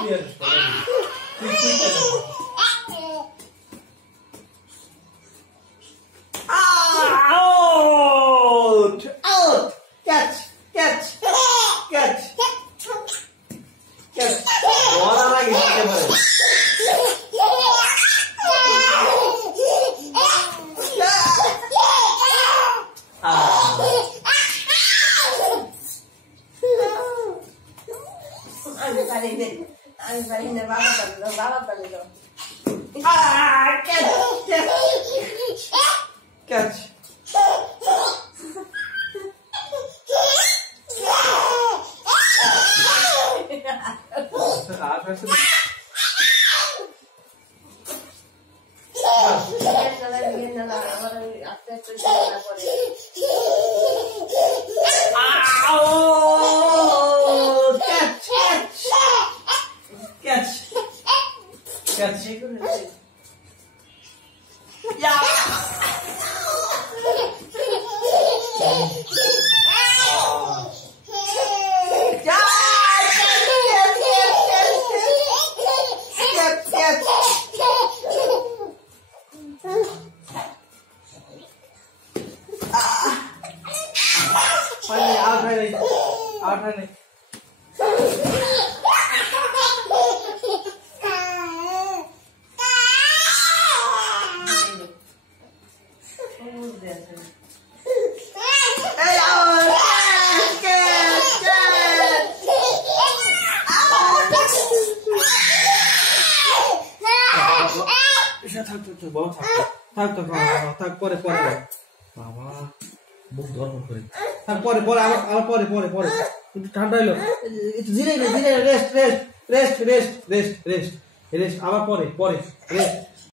Yes. Out! Out! Catch! Catch! Catch! Catch! বলা লাগে একেবারে। আমি পারি না, বাবা পারলো। Catch! Catch! Catch! Yeah! Out. থাক পরে বাবা বুক ধরপড় করে থাক পরে আবার একটু ঠান্ডা হইলো একটু জিরে রেস্ট আবার পরে রেস্ট